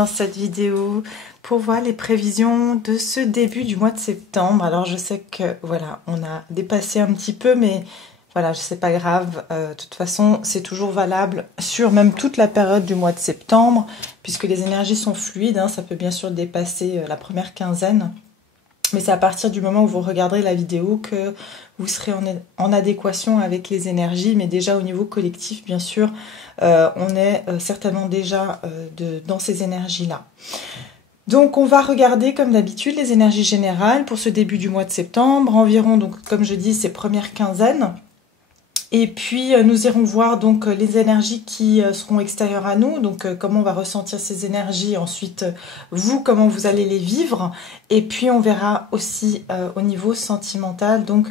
dans cette vidéo pour voir les prévisions de ce début du mois de septembre. Alors je sais que voilà, on a dépassé un petit peu, mais voilà, c'est pas grave. De toute façon, c'est toujours valable sur même toute la période du mois de septembre, puisque les énergies sont fluides, hein, ça peut bien sûr dépasser la première quinzaine. Mais c'est à partir du moment où vous regarderez la vidéo que vous serez en adéquation avec les énergies. Mais déjà au niveau collectif, bien sûr, on est certainement déjà dans ces énergies-là. Donc on va regarder comme d'habitude les énergies générales pour ce début du mois de septembre. Environ, donc comme je dis, ces premières quinzaines. Et puis nous irons voir donc les énergies qui seront extérieures à nous, donc comment on va ressentir ces énergies, ensuite vous, comment vous allez les vivre, et puis on verra aussi au niveau sentimental, donc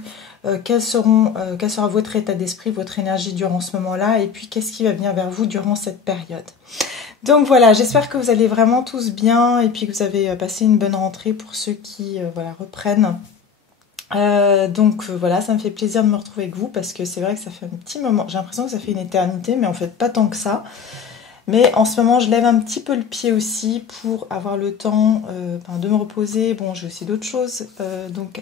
quel sera votre état d'esprit, votre énergie durant ce moment-là, et puis qu'est-ce qui va venir vers vous durant cette période. Donc voilà, j'espère que vous allez vraiment tous bien, et puis que vous avez passé une bonne rentrée pour ceux qui voilà, reprennent. Voilà, ça me fait plaisir de me retrouver avec vous parce que c'est vrai que ça fait un petit moment, j'ai l'impression que ça fait une éternité, mais en fait pas tant que ça. Mais en ce moment je lève un petit peu le pied aussi pour avoir le temps de me reposer. Bon, j'ai aussi d'autres choses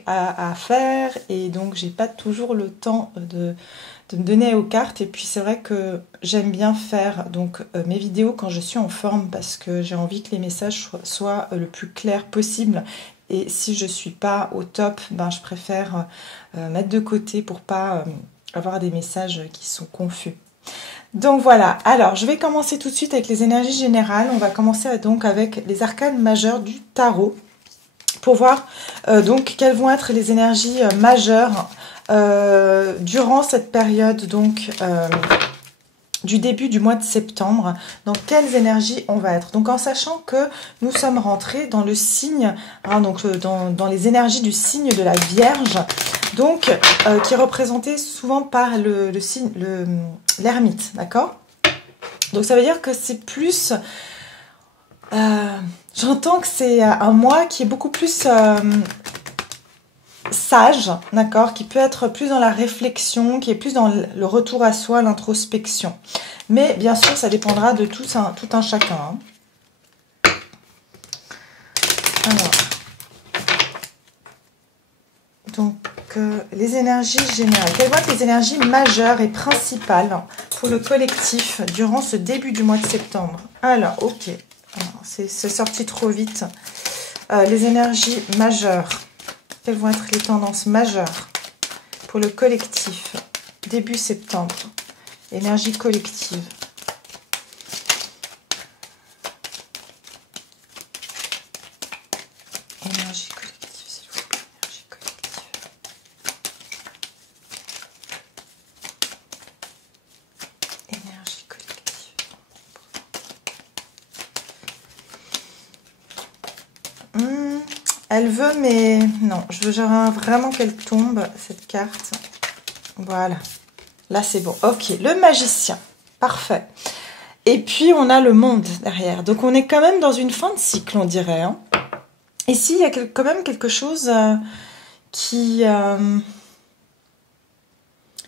à faire, et donc j'ai pas toujours le temps de me donner aux cartes. Et puis c'est vrai que j'aime bien faire mes vidéos quand je suis en forme, parce que j'ai envie que les messages soient le plus clairs possible. Et si je suis pas au top, je préfère mettre de côté pour pas avoir des messages qui sont confus. Donc voilà, alors je vais commencer tout de suite avec les énergies générales. On va commencer donc avec les arcanes majeures du tarot pour voir donc quelles vont être les énergies majeures durant cette période du début du mois de septembre. Dans quelles énergies on va être, donc en sachant que nous sommes rentrés dans le signe, hein, dans les énergies du signe de la Vierge, donc qui est représenté souvent par l'ermite, d'accord. Donc ça veut dire que c'est plus j'entends que c'est un mois qui est beaucoup plus sage, d'accord, qui peut être plus dans la réflexion, qui est plus dans le retour à soi, l'introspection. Mais bien sûr, ça dépendra de tout un chacun. Hein. Alors, donc les énergies générales. Quelles vont être les énergies majeures et principales pour le collectif durant ce début du mois de septembre? Alors, ok, c'est sorti trop vite. Les énergies majeures. Quelles vont être les tendances majeures pour le collectif début septembre? Énergie collective. Énergie collective, s'il vous plaît. Énergie collective. Énergie collective. Elle veut, mais non, je veux vraiment qu'elle tombe, cette carte. Voilà. Là, c'est bon. Ok, le magicien. Parfait. Et puis, on a le monde derrière. Donc, on est quand même dans une fin de cycle, on dirait. Hein. Ici, il y a quand même quelque chose qui...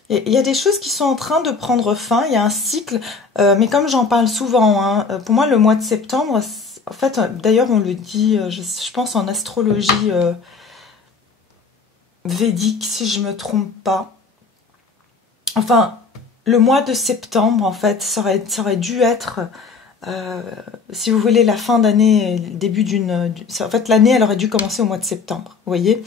Il y a des choses qui sont en train de prendre fin. Il y a un cycle. Mais comme j'en parle souvent, hein, pour moi, le mois de septembre... En fait, d'ailleurs, on le dit, je pense, en astrologie védique, si je ne me trompe pas. Enfin, le mois de septembre, en fait, ça aurait dû être, si vous voulez, la fin d'année, le début en fait, l'année, elle aurait dû commencer au mois de septembre, vous voyez.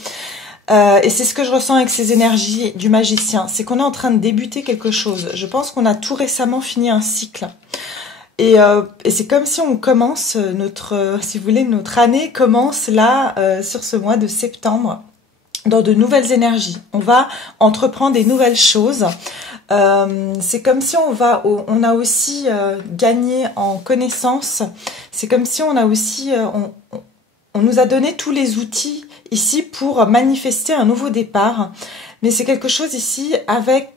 Et c'est ce que je ressens avec ces énergies du magicien. C'est qu'on est en train de débuter quelque chose. Je pense qu'on a tout récemment fini un cycle. Et c'est comme si on commence si vous voulez, notre année commence là, sur ce mois de septembre, dans de nouvelles énergies. On va entreprendre des nouvelles choses. C'est comme si on a aussi gagné en connaissances. C'est comme si on a aussi, on nous a donné tous les outils ici pour manifester un nouveau départ. Mais c'est quelque chose ici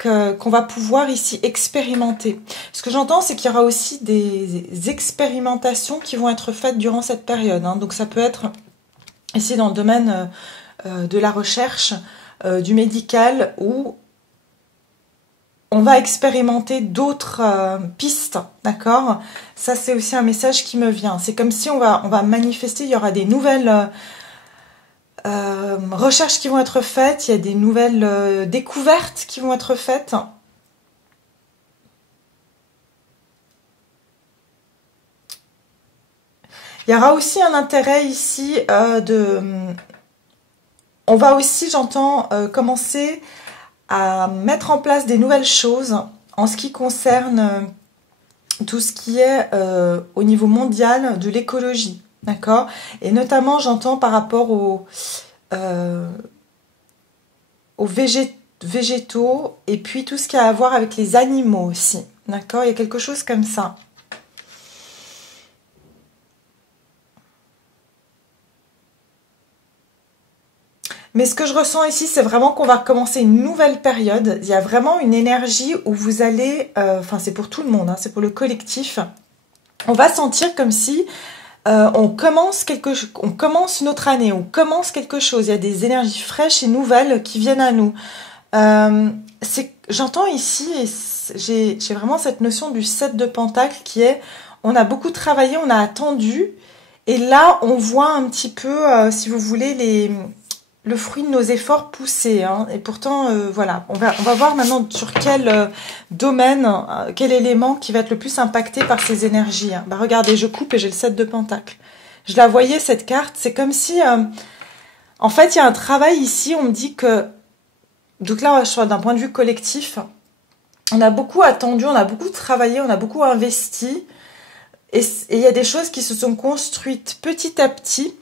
qu'on va pouvoir ici expérimenter. Ce que j'entends, c'est qu'il y aura aussi des expérimentations qui vont être faites durant cette période. Hein. Donc ça peut être ici dans le domaine de la recherche, du médical, ou on va expérimenter d'autres pistes, d'accord? Ça, c'est aussi un message qui me vient. C'est comme si on va manifester, il y aura des nouvelles recherches qui vont être faites, il y a des nouvelles découvertes qui vont être faites. Il y aura aussi un intérêt ici on va aussi, j'entends, commencer à mettre en place des nouvelles choses en ce qui concerne tout ce qui est au niveau mondial de l'écologie, d'accord? Et notamment, j'entends par rapport aux végétaux et puis tout ce qui a à voir avec les animaux aussi, d'accord? Il y a quelque chose comme ça. Mais ce que je ressens ici, c'est vraiment qu'on va recommencer une nouvelle période. Il y a vraiment une énergie où vous allez... Enfin, c'est pour tout le monde, hein, c'est pour le collectif. On va sentir comme si on commence notre année, on commence quelque chose. Il y a des énergies fraîches et nouvelles qui viennent à nous. J'entends ici, et j'ai vraiment cette notion du 7 de Pentacle qui est... On a beaucoup travaillé, on a attendu. Et là, on voit un petit peu, si vous voulez, le fruit de nos efforts poussés, hein. Et pourtant, voilà, on va voir maintenant sur quel domaine, quel élément qui va être le plus impacté par ces énergies, hein. Bah regardez, je coupe et j'ai le 7 de Pentacle. Je la voyais cette carte, c'est comme si, en fait, il y a un travail ici, on me dit que, donc là, je suis d'un point de vue collectif, on a beaucoup attendu, on a beaucoup travaillé, on a beaucoup investi, et il y a des choses qui se sont construites petit à petit,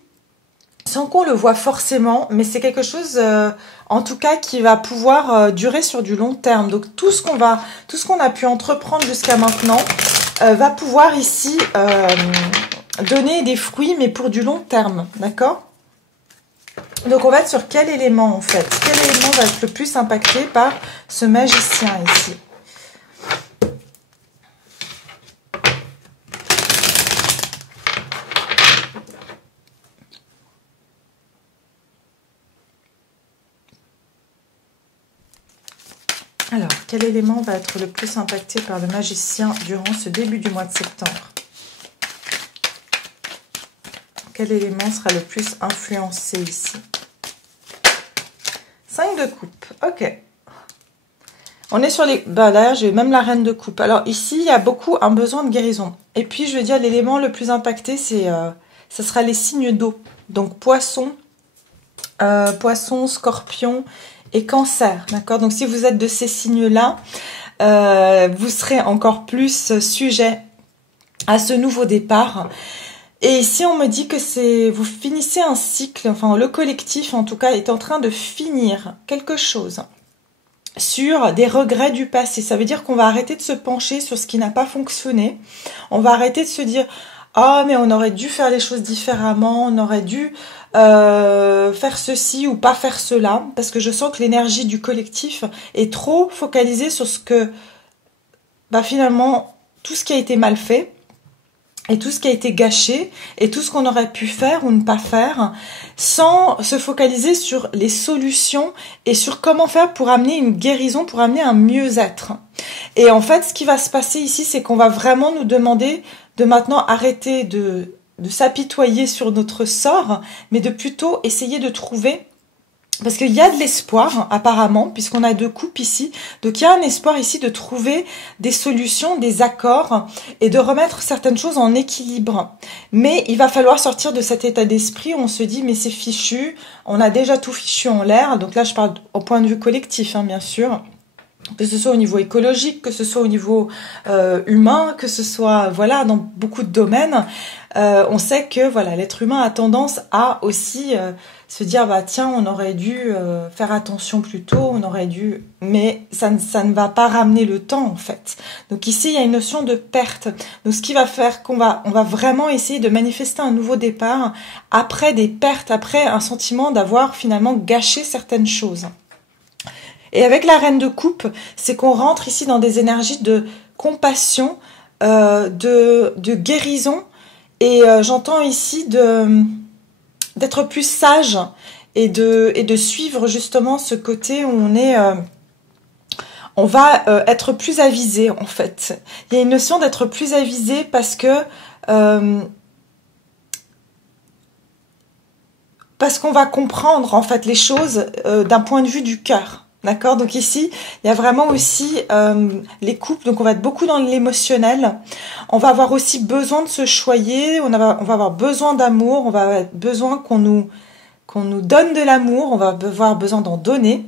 sans qu'on le voit forcément, mais c'est quelque chose, en tout cas, qui va pouvoir durer sur du long terme. Donc tout ce qu'on a pu entreprendre jusqu'à maintenant, va pouvoir ici donner des fruits, mais pour du long terme, d'accord? Donc on va être sur quel élément en fait? Quel élément va être le plus impacté par ce magicien ici? Alors, quel élément va être le plus impacté par le magicien durant ce début du mois de septembre? Quel élément sera le plus influencé ici? 5 de coupe, ok. On est sur les... Bah là, j'ai même la reine de coupe. Alors ici, il y a beaucoup un besoin de guérison. Et puis, je veux dire, l'élément le plus impacté, ce sera les signes d'eau. Donc, poisson, scorpion et cancer, d'accord? Donc si vous êtes de ces signes-là, vous serez encore plus sujet à ce nouveau départ. Et ici, on me dit que vous finissez un cycle, enfin le collectif en tout cas est en train de finir quelque chose sur des regrets du passé. Ça veut dire qu'on va arrêter de se pencher sur ce qui n'a pas fonctionné. On va arrêter de se dire « Ah, mais on aurait dû faire les choses différemment, on aurait dû... faire ceci ou pas faire cela », parce que je sens que l'énergie du collectif est trop focalisée sur ce que, bah finalement, tout ce qui a été mal fait, et tout ce qui a été gâché, et tout ce qu'on aurait pu faire ou ne pas faire, sans se focaliser sur les solutions et sur comment faire pour amener une guérison, pour amener un mieux-être. Et en fait, ce qui va se passer ici, c'est qu'on va vraiment nous demander de maintenant arrêter de s'apitoyer sur notre sort, mais de plutôt essayer de trouver, parce qu'il y a de l'espoir apparemment, puisqu'on a 2 coupes ici, donc il y a un espoir ici de trouver des solutions, des accords, et de remettre certaines choses en équilibre. Mais il va falloir sortir de cet état d'esprit où on se dit mais c'est fichu, on a déjà tout fichu en l'air, donc là je parle au point de vue collectif, hein, bien sûr, que ce soit au niveau écologique, que ce soit au niveau humain, que ce soit voilà dans beaucoup de domaines, on sait que voilà l'être humain a tendance à aussi se dire bah tiens on aurait dû faire attention plus tôt, on aurait dû, mais ça ne va pas ramener le temps en fait. Donc ici il y a une notion de perte. Donc ce qui va faire on va vraiment essayer de manifester un nouveau départ après des pertes, après un sentiment d'avoir finalement gâché certaines choses. Et avec la reine de coupe, c'est qu'on rentre ici dans des énergies de compassion, de guérison. Et j'entends ici d'être plus sage et de suivre justement ce côté où on est on va être plus avisé en fait. Il y a une notion d'être plus avisé parce qu'on va comprendre en fait les choses d'un point de vue du cœur. D'accord? Donc ici, il y a vraiment aussi les couples, donc on va être beaucoup dans l'émotionnel. On va avoir aussi besoin de se choyer, on va avoir besoin d'amour, on va avoir besoin qu'on nous donne de l'amour, on va avoir besoin d'en donner.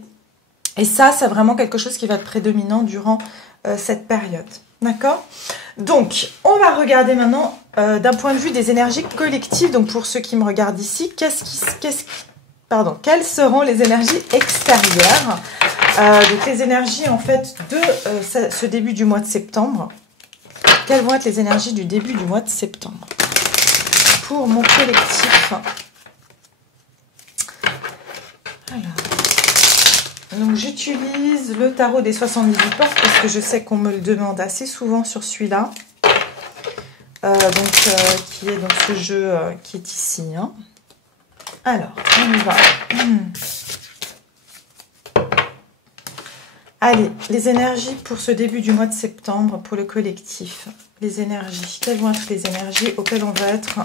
Et ça, c'est vraiment quelque chose qui va être prédominant durant cette période. D'accord? Donc, on va regarder maintenant d'un point de vue des énergies collectives. Donc, pour ceux qui me regardent ici, quelles seront les énergies extérieures? Donc, les énergies, en fait, de ce début du mois de septembre. Quelles vont être les énergies du début du mois de septembre pour mon collectif? Alors... Donc j'utilise le tarot des 78 portes parce que je sais qu'on me le demande assez souvent sur celui-là. Qui est donc ce jeu qui est ici. Hein. Alors, on y va. Allez, les énergies pour ce début du mois de septembre, pour le collectif. Les énergies. Quelles vont être les énergies auxquelles on va être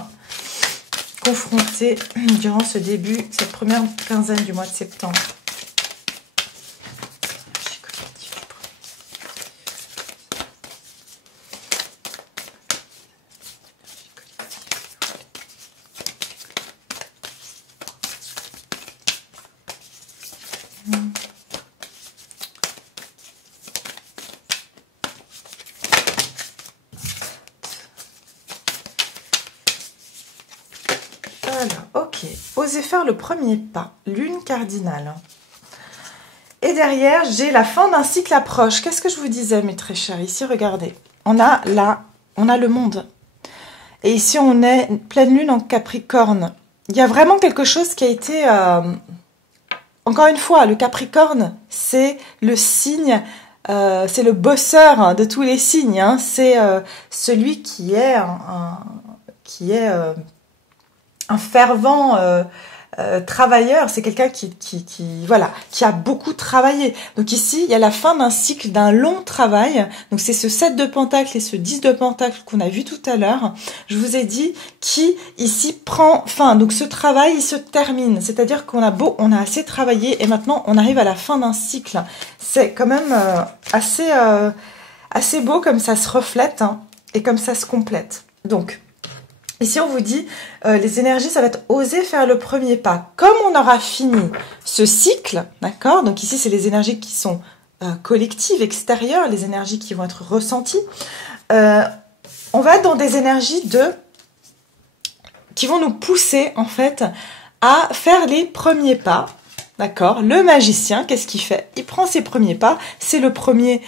confronté durant ce début, cette première quinzaine du mois de septembre? Ok, osez faire le premier pas, lune cardinale. Et derrière, j'ai la fin d'un cycle approche. Qu'est-ce que je vous disais, mes très chers? Ici, regardez, on a le monde. Et ici, on est pleine lune en Capricorne. Il y a vraiment quelque chose qui a été... Encore une fois, le Capricorne, c'est le signe... c'est le bosseur de tous les signes. Hein. C'est celui qui est un fervent travailleur, c'est quelqu'un qui a beaucoup travaillé. Donc ici, il y a la fin d'un cycle, d'un long travail. Donc c'est ce 7 de pentacles et ce 10 de pentacles qu'on a vu tout à l'heure. Je vous ai dit qui ici prend fin. Donc ce travail, il se termine. C'est-à-dire qu'on a assez travaillé et maintenant on arrive à la fin d'un cycle. C'est quand même assez beau comme ça se reflète hein, et comme ça se complète. Donc ici, on vous dit, les énergies, ça va être oser faire le premier pas. Comme on aura fini ce cycle, d'accord? Donc ici, c'est les énergies qui sont collectives, extérieures, les énergies qui vont être ressenties. On va être dans des énergies qui vont nous pousser, en fait, à faire les premiers pas. D'accord? Le magicien, qu'est-ce qu'il fait? Il prend ses premiers pas. C'est le premier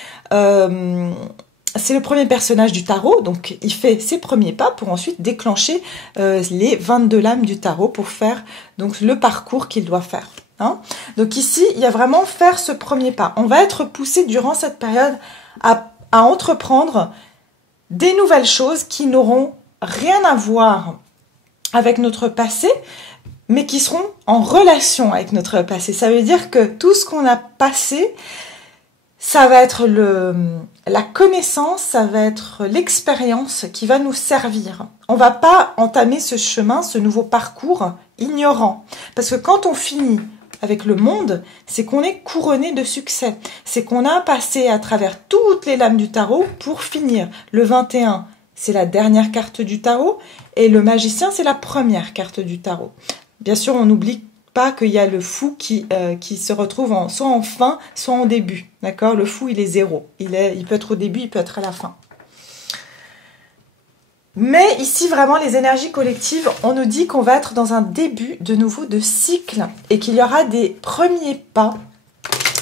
personnage du tarot, donc il fait ses premiers pas pour ensuite déclencher les 22 lames du tarot pour faire donc le parcours qu'il doit faire. Hein. Donc ici, il y a vraiment faire ce premier pas. On va être poussé durant cette période à entreprendre des nouvelles choses qui n'auront rien à voir avec notre passé, mais qui seront en relation avec notre passé. Ça veut dire que tout ce qu'on a passé, ça va être la connaissance, ça va être l'expérience qui va nous servir. On ne va pas entamer ce chemin, ce nouveau parcours ignorant. Parce que quand on finit avec le monde, c'est qu'on est couronné de succès. C'est qu'on a passé à travers toutes les lames du tarot pour finir. Le 21, c'est la dernière carte du tarot et le magicien, c'est la première carte du tarot. Bien sûr, on oublie pas qu'il y a le fou qui se retrouve soit en fin, soit en début. D'accord? Le fou, il est 0. Il peut être au début, il peut être à la fin. Mais ici, vraiment, les énergies collectives, on nous dit qu'on va être dans un début de nouveau de cycle et qu'il y aura des premiers pas.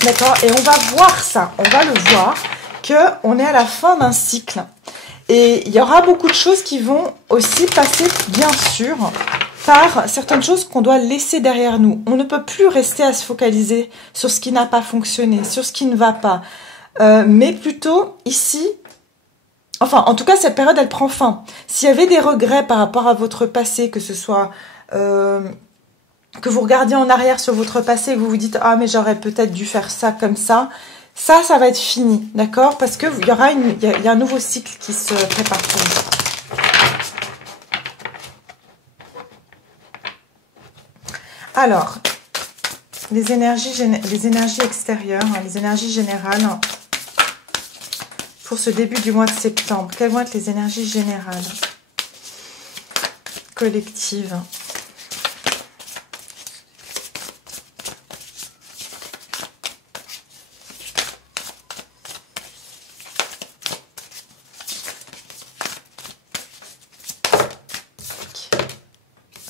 D'accord? Et on va voir ça, on va le voir, qu'on est à la fin d'un cycle. Et il y aura beaucoup de choses qui vont aussi passer, bien sûr, par certaines choses qu'on doit laisser derrière nous. On ne peut plus rester à se focaliser sur ce qui n'a pas fonctionné, sur ce qui ne va pas. Mais plutôt, ici, enfin, en tout cas, cette période, elle prend fin. S'il y avait des regrets par rapport à votre passé, que ce soit... que vous regardiez en arrière sur votre passé et que vous vous dites « Ah, mais j'aurais peut-être dû faire ça comme ça », ça va être fini, d'accord? Parce que il y a un nouveau cycle qui se prépare pour vous. Alors, les énergies extérieures, hein, les énergies générales pour ce début du mois de septembre. Quelles vont être les énergies générales, collectives?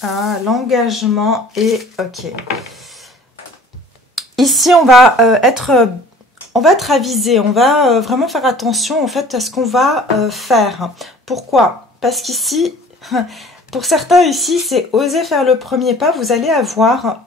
Ah, l'engagement et ok. Ici, on va être avisé, on va vraiment faire attention en fait à ce qu'on va faire. Pourquoi? Parce qu'ici, pour certains ici, c'est oser faire le premier pas. Vous allez avoir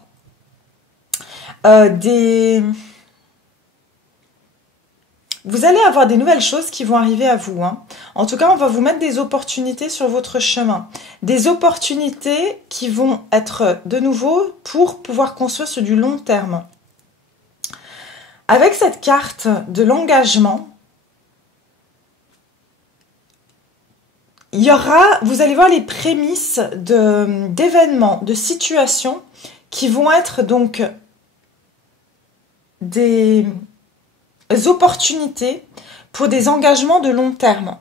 Vous allez avoir des nouvelles choses qui vont arriver à vous. Hein. En tout cas, on va vous mettre des opportunités sur votre chemin. Des opportunités qui vont être de nouveau pour pouvoir construire sur du long terme. Avec cette carte de l'engagement, vous allez voir les prémices d'événements, de situations qui vont être donc des opportunités pour des engagements de long terme.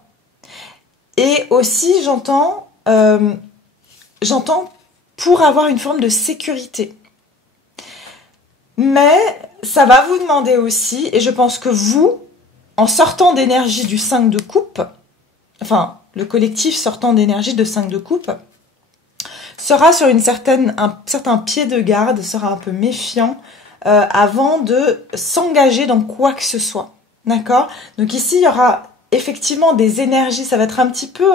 Et aussi, j'entends pour avoir une forme de sécurité. Mais ça va vous demander aussi, et je pense que vous, en sortant d'énergie du 5 de coupe, enfin, le collectif sortant d'énergie de 5 de coupe, sera sur un certain pied de garde, sera un peu méfiant, avant de s'engager dans quoi que ce soit. D'accord? Donc ici, il y aura effectivement des énergies, ça va être un petit peu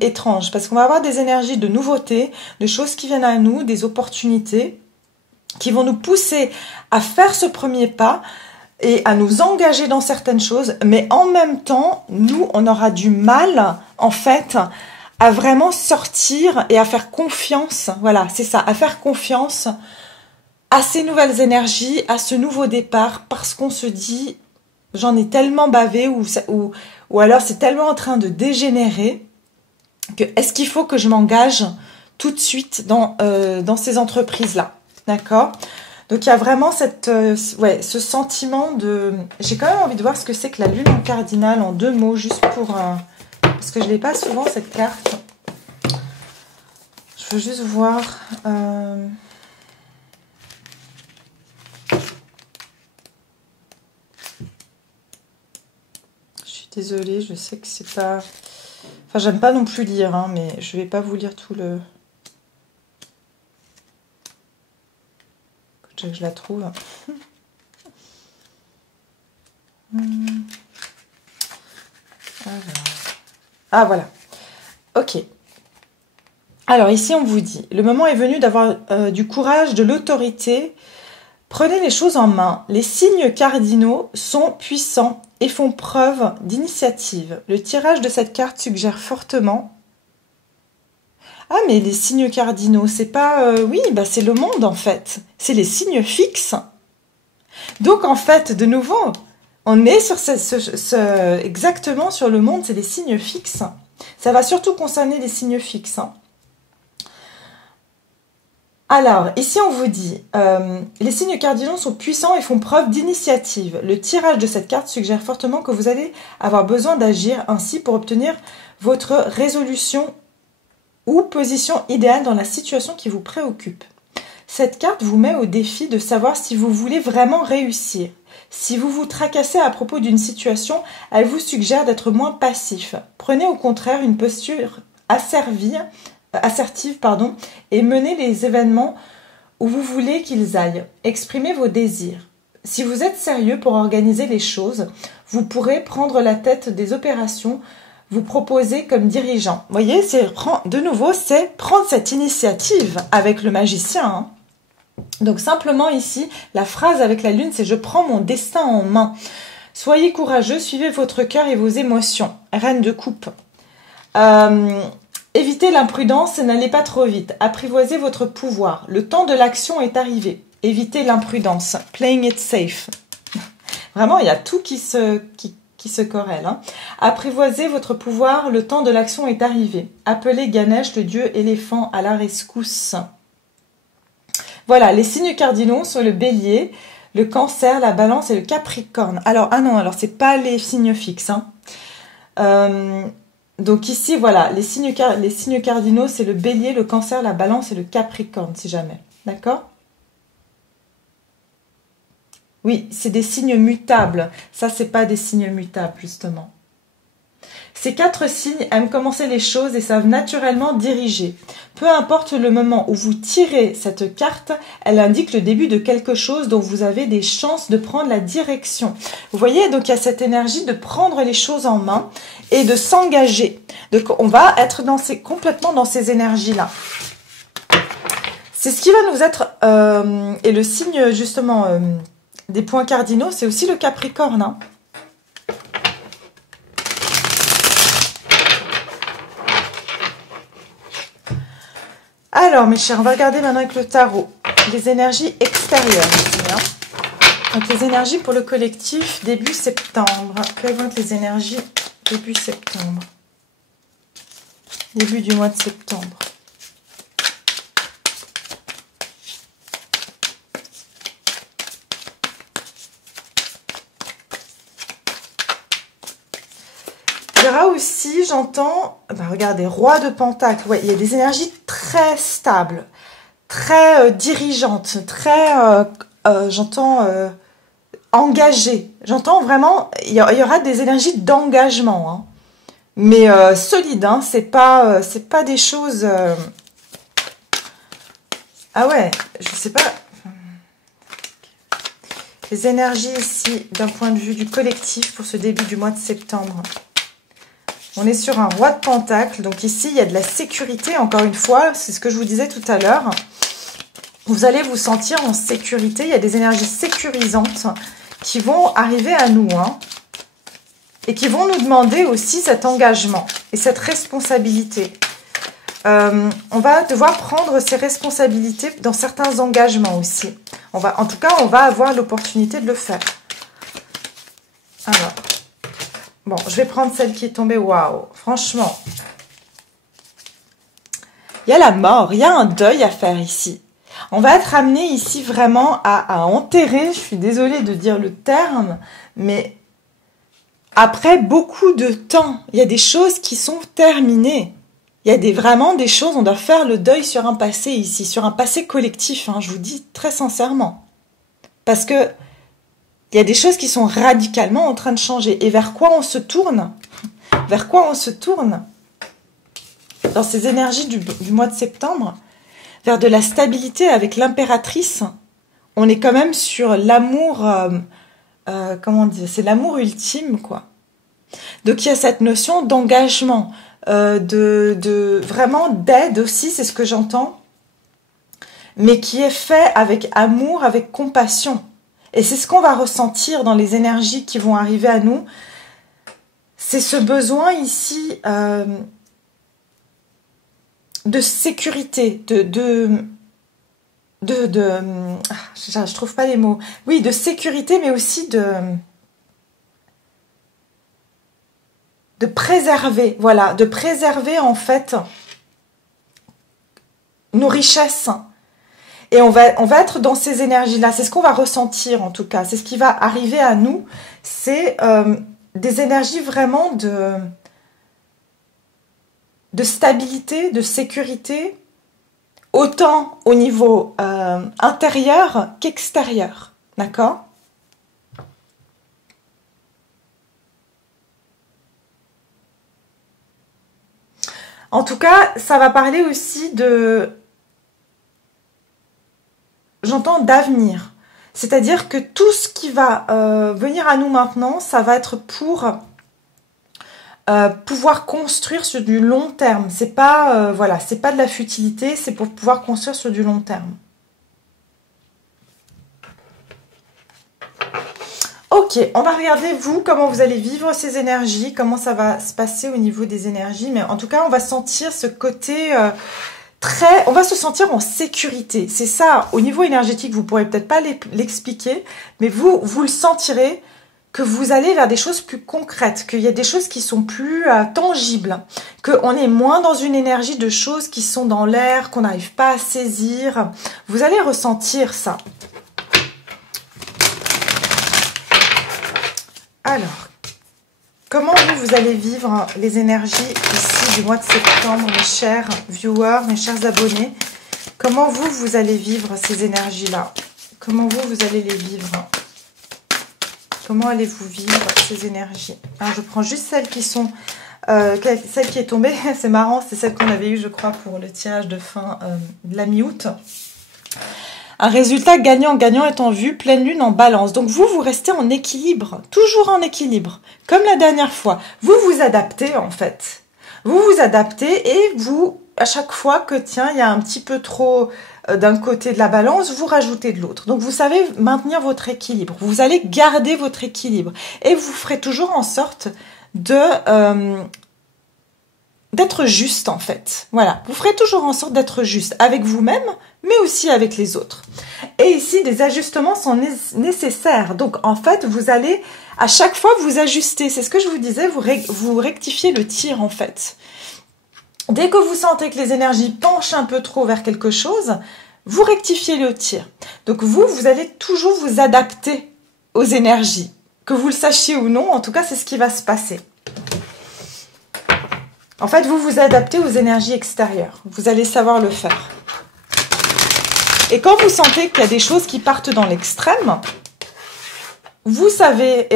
étrange, parce qu'on va avoir des énergies de nouveautés, de choses qui viennent à nous, des opportunités, qui vont nous pousser à faire ce premier pas et à nous engager dans certaines choses, mais en même temps, nous, on aura du mal, en fait, à vraiment sortir et à faire confiance, voilà, c'est ça, à faire confiance à ces nouvelles énergies, à ce nouveau départ, parce qu'on se dit, j'en ai tellement bavé, ou alors c'est tellement en train de dégénérer, que est-ce qu'il faut que je m'engage tout de suite dans ces entreprises-là, d'accord? Donc il y a vraiment ce sentiment de... J'ai quand même envie de voir ce que c'est que la lune en cardinal en 2 mots, juste pour... parce que je ne l'ai pas souvent cette carte. Je veux juste voir... Désolée, je sais que c'est pas... Enfin, j'aime pas non plus lire, hein, mais je vais pas vous lire tout le... Faut que je la trouve. Ah, voilà. Ok. Alors, ici, on vous dit, le moment est venu d'avoir du courage, de l'autorité. Prenez les choses en main. Les signes cardinaux sont puissants et font preuve d'initiative. Le tirage de cette carte suggère fortement... Ah, mais les signes cardinaux, c'est pas... oui, bah c'est le monde, en fait. C'est les signes fixes. Donc, en fait, de nouveau, on est sur exactement sur le monde, c'est les signes fixes. Ça va surtout concerner les signes fixes. Hein. Alors, ici on vous dit, les signes cardinaux sont puissants et font preuve d'initiative. Le tirage de cette carte suggère fortement que vous allez avoir besoin d'agir ainsi pour obtenir votre résolution ou position idéale dans la situation qui vous préoccupe. Cette carte vous met au défi de savoir si vous voulez vraiment réussir. Si vous vous tracassez à propos d'une situation, elle vous suggère d'être moins passif. Prenez au contraire une posture assertive, et menez les événements où vous voulez qu'ils aillent. Exprimez vos désirs. Si vous êtes sérieux pour organiser les choses, vous pourrez prendre la tête des opérations, vous proposer comme dirigeant. Vous voyez, de nouveau, c'est prendre cette initiative avec le magicien. Hein. Donc simplement ici, la phrase avec la lune, c'est « Je prends mon destin en main ». Soyez courageux, suivez votre cœur et vos émotions. Reine de coupe. Évitez l'imprudence et n'allez pas trop vite. Apprivoisez votre pouvoir. Le temps de l'action est arrivé. Évitez l'imprudence. Playing it safe. Vraiment, il y a tout qui se corrèle. Hein. Apprivoisez votre pouvoir, le temps de l'action est arrivé. Appelez Ganesh, le dieu éléphant, à la rescousse. Voilà, les signes cardinaux sont le bélier, le cancer, la balance et le capricorne. Alors, ah non, alors c'est pas les signes fixes. Hein. Donc ici, voilà, les signes cardinaux, c'est le bélier, le cancer, la balance et le capricorne, si jamais. D'accord? Oui, c'est des signes mutables. Ça, c'est pas des signes mutables, justement. Ces 4 signes aiment commencer les choses et savent naturellement diriger. Peu importe le moment où vous tirez cette carte, elle indique le début de quelque chose dont vous avez des chances de prendre la direction. Vous voyez, donc il y a cette énergie de prendre les choses en main et de s'engager. Donc on va être complètement dans ces énergies-là. C'est ce qui va nous être... et le signe, justement, des points cardinaux, c'est aussi le Capricorne, hein. Alors, mes chers, on va regarder maintenant avec le tarot les énergies extérieures. Ici, hein. Donc, les énergies pour le collectif début septembre. Quelles vont être les énergies début septembre? Début du mois de septembre. Il y aura aussi, j'entends, ben regardez, roi de pentacle, ouais, il y a des énergies très stables, très dirigeantes, très, j'entends, engagées. J'entends vraiment, il y aura des énergies d'engagement, hein, mais solides, hein, c'est pas des choses... Ah ouais, je sais pas... Les énergies ici, d'un point de vue du collectif pour ce début du mois de septembre. On est sur un roi de pentacle. Donc ici, il y a de la sécurité. Encore une fois, c'est ce que je vous disais tout à l'heure. Vous allez vous sentir en sécurité. Il y a des énergies sécurisantes qui vont arriver à nous. Hein, et qui vont nous demander aussi cet engagement et cette responsabilité. On va devoir prendre ces responsabilités dans certains engagements aussi. En tout cas, on va avoir l'opportunité de le faire. Alors... Bon, je vais prendre celle qui est tombée. Waouh, franchement. Il y a la mort, il y a un deuil à faire ici. On va être amené ici vraiment à enterrer, je suis désolée de dire le terme, mais après beaucoup de temps, il y a des choses qui sont terminées. Il y a vraiment des choses, on doit faire le deuil sur un passé ici, sur un passé collectif, hein, je vous dis très sincèrement. Parce que il y a des choses qui sont radicalement en train de changer. Et vers quoi on se tourne? Vers quoi on se tourne? Dans ces énergies du mois de septembre, vers de la stabilité avec l'impératrice. On est quand même sur l'amour, comment dire, c'est l'amour ultime, quoi. Donc il y a cette notion d'engagement, vraiment d'aide aussi, c'est ce que j'entends, mais qui est fait avec amour, avec compassion. Et c'est ce qu'on va ressentir dans les énergies qui vont arriver à nous. C'est ce besoin ici de sécurité, je trouve pas les mots. Oui, de sécurité, mais aussi de préserver, voilà, de préserver en fait nos richesses. Et on va être dans ces énergies-là. C'est ce qu'on va ressentir en tout cas. C'est ce qui va arriver à nous. C'est des énergies vraiment de stabilité, de sécurité, autant au niveau intérieur qu'extérieur. D'accord ? En tout cas, ça va parler aussi j'entends d'avenir. C'est-à-dire que tout ce qui va venir à nous maintenant, ça va être pour pouvoir construire sur du long terme. C'est pas, voilà, c'est pas de la futilité, c'est pour pouvoir construire sur du long terme. Ok, on va regarder vous, comment vous allez vivre ces énergies, comment ça va se passer au niveau des énergies. Mais en tout cas, on va sentir ce côté... on va se sentir en sécurité. C'est ça, au niveau énergétique, vous ne pourrez peut-être pas l'expliquer, mais vous le sentirez que vous allez vers des choses plus concrètes, qu'il y a des choses qui sont plus tangibles, qu'on est moins dans une énergie de choses qui sont dans l'air, qu'on n'arrive pas à saisir. Vous allez ressentir ça. Alors, comment vous allez vivre les énergies ici du mois de septembre, mes chers viewers, mes chers abonnés? Comment vous allez vivre ces énergies-là? Comment vous allez les vivre? Comment allez-vous vivre ces énergies? Alors, je prends juste celles qui sont... celle qui est tombée, c'est marrant, c'est celle qu'on avait eue, je crois, pour le tirage de fin de la mi-août. Un résultat gagnant-gagnant est en vue, pleine lune en balance. Donc vous restez en équilibre, toujours en équilibre, comme la dernière fois. Vous vous adaptez en fait. Vous vous adaptez et vous, à chaque fois que tiens, il y a un petit peu trop d'un côté de la balance, vous rajoutez de l'autre. Donc vous savez maintenir votre équilibre. Vous allez garder votre équilibre. Et vous ferez toujours en sorte d'être juste en fait. Voilà, vous ferez toujours en sorte d'être juste avec vous-même, mais aussi avec les autres. Et ici, des ajustements sont nécessaires. Donc en fait, vous allez à chaque fois vous ajuster. C'est ce que je vous disais, vous rectifiez le tir en fait. Dès que vous sentez que les énergies penchent un peu trop vers quelque chose, vous rectifiez le tir. Donc vous allez toujours vous adapter aux énergies. Que vous le sachiez ou non, en tout cas, c'est ce qui va se passer. En fait, vous vous adaptez aux énergies extérieures. Vous allez savoir le faire. Et quand vous sentez qu'il y a des choses qui partent dans l'extrême, vous savez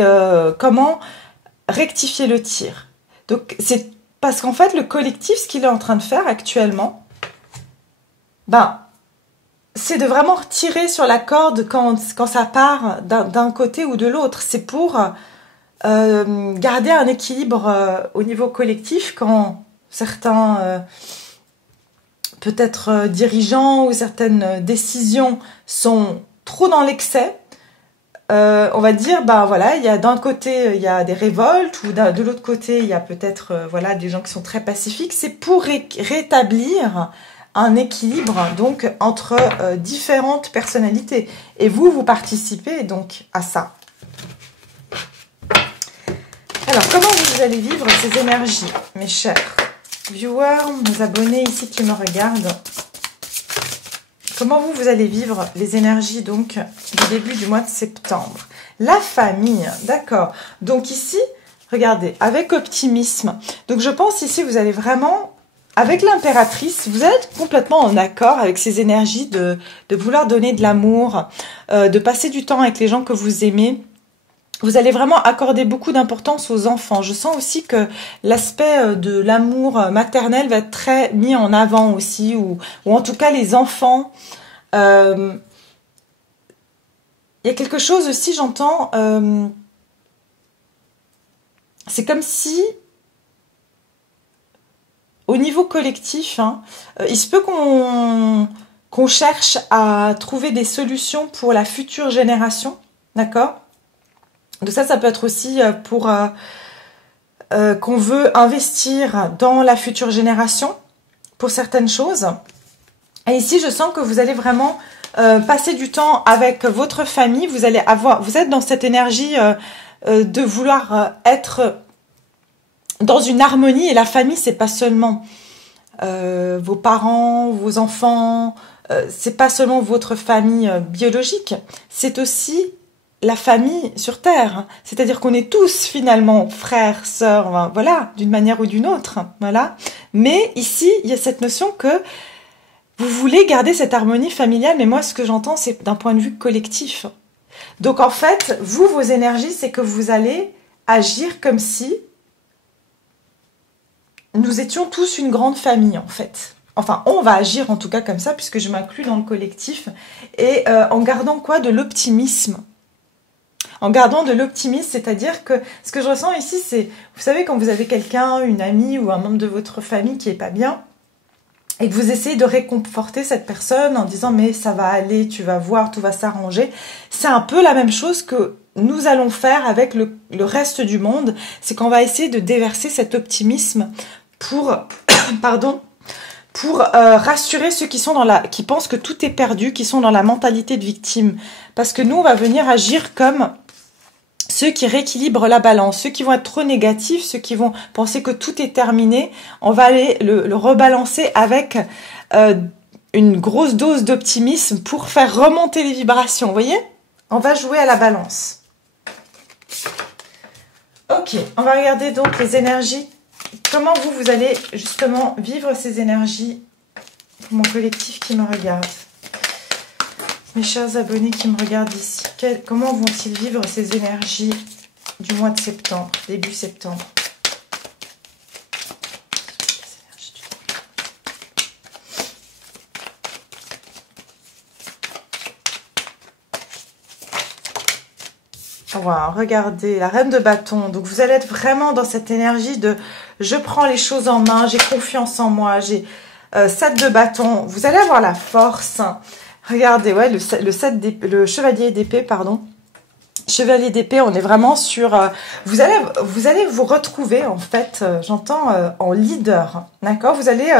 comment rectifier le tir. Donc, c'est parce qu'en fait, le collectif, ce qu'il est en train de faire actuellement, c'est de vraiment retirer sur la corde quand ça part d'un côté ou de l'autre. C'est pour garder un équilibre au niveau collectif quand certains peut-être dirigeants ou certaines décisions sont trop dans l'excès. On va dire, voilà, il y a d'un côté il y a des révoltes ou de l'autre côté il y a peut-être voilà des gens qui sont très pacifiques. C'est pour rétablir un équilibre donc entre différentes personnalités. Et vous participez donc à ça. Alors, comment vous allez vivre ces énergies, mes chers viewers, mes abonnés ici qui me regardent? Comment vous allez vivre les énergies donc du début du mois de septembre? La famille, d'accord. Donc ici, regardez, avec optimisme. Donc je pense ici, vous allez vraiment... Avec l'impératrice, vous êtes complètement en accord avec ces énergies de vouloir donner de l'amour, de passer du temps avec les gens que vous aimez. Vous allez vraiment accorder beaucoup d'importance aux enfants. Je sens aussi que l'aspect de l'amour maternel va être très mis en avant aussi, ou en tout cas les enfants. Il y a quelque chose aussi, j'entends, c'est comme si... Au niveau collectif, il se peut qu'on cherche à trouver des solutions pour la future génération, d'accord? Donc ça peut être aussi pour qu'on veut investir dans la future génération pour certaines choses. Et ici, je sens que vous allez vraiment passer du temps avec votre famille. Vous êtes dans cette énergie de vouloir être dans une harmonie, et la famille, c'est pas seulement vos parents, vos enfants, c'est pas seulement votre famille biologique, c'est aussi la famille sur Terre. C'est-à-dire qu'on est tous finalement frères, sœurs, voilà, d'une manière ou d'une autre, voilà. Mais ici, il y a cette notion que vous voulez garder cette harmonie familiale, mais moi, ce que j'entends, c'est d'un point de vue collectif. Donc en fait, vos énergies, c'est que vous allez agir comme si nous étions tous une grande famille, en fait. Enfin, on va agir en tout cas comme ça, puisque je m'inclus dans le collectif. Et en gardant quoi? De l'optimisme. En gardant de l'optimisme, c'est-à-dire que ce que je ressens ici, c'est... Vous savez, quand vous avez quelqu'un, une amie ou un membre de votre famille qui est pas bien, et que vous essayez de réconforter cette personne en disant « mais ça va aller, tu vas voir, tout va s'arranger », c'est un peu la même chose que nous allons faire avec le reste du monde. C'est qu'on va essayer de déverser cet optimisme pour rassurer ceux qui sont qui pensent que tout est perdu, qui sont dans la mentalité de victime. Parce que nous, on va venir agir comme ceux qui rééquilibrent la balance, ceux qui vont être trop négatifs, ceux qui vont penser que tout est terminé, on va aller le rebalancer avec une grosse dose d'optimisme pour faire remonter les vibrations, vous voyez? On va jouer à la balance. Ok, on va regarder donc les énergies. Comment vous allez justement vivre ces énergies pour mon collectif qui me regarde? Mes chers abonnés qui me regardent ici, comment vont-ils vivre ces énergies du mois de septembre, début septembre? Wow, regardez, la reine de bâton. Donc vous allez être vraiment dans cette énergie de je prends les choses en main, j'ai confiance en moi, j'ai 7 de bâton. Vous allez avoir la force. Regardez, ouais, le chevalier d'épée, pardon. Chevalier d'épée, on est vraiment sur... vous allez vous retrouver, en fait, j'entends, en leader. D'accord? Vous allez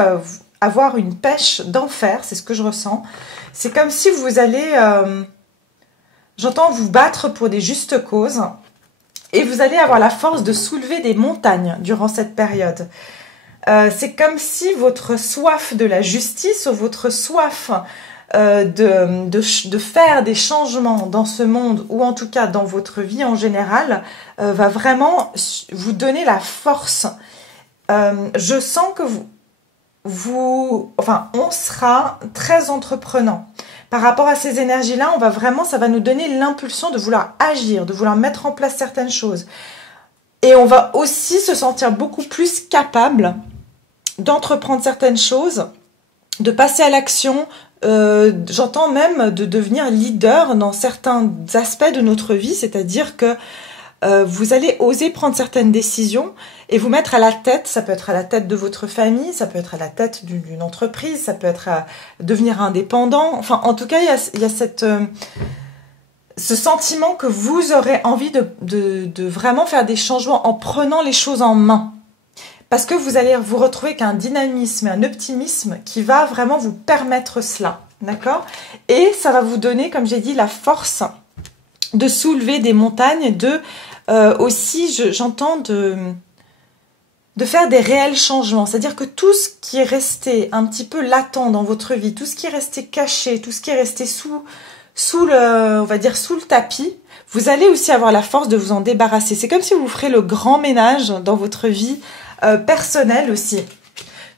avoir une pêche d'enfer, c'est ce que je ressens. C'est comme si vous allez... j'entends vous battre pour des justes causes. Et vous allez avoir la force de soulever des montagnes durant cette période. C'est comme si votre soif de la justice ou votre soif... de faire des changements dans ce monde ou en tout cas dans votre vie en général va vraiment vous donner la force. Je sens que on sera très entreprenant. Par rapport à ces énergies-là, ça va nous donner l'impulsion de vouloir agir, de vouloir mettre en place certaines choses. Et on va aussi se sentir beaucoup plus capable d'entreprendre certaines choses, de passer à l'action. J'entends même de devenir leader dans certains aspects de notre vie, c'est-à-dire que vous allez oser prendre certaines décisions et vous mettre à la tête. Ça peut être à la tête de votre famille, ça peut être à la tête d'une entreprise, ça peut être à devenir indépendant. Enfin, en tout cas, il y a ce sentiment que vous aurez envie de vraiment faire des changements en prenant les choses en main. Parce que vous allez vous retrouver avec un dynamisme et un optimisme qui va vraiment vous permettre cela. D'accord? Et ça va vous donner, comme j'ai dit, la force de soulever des montagnes, aussi, j'entends de faire des réels changements. C'est-à-dire que tout ce qui est resté un petit peu latent dans votre vie, tout ce qui est resté caché, tout ce qui est resté sous le tapis, vous allez aussi avoir la force de vous en débarrasser. C'est comme si vous ferez le grand ménage dans votre vie personnelle aussi.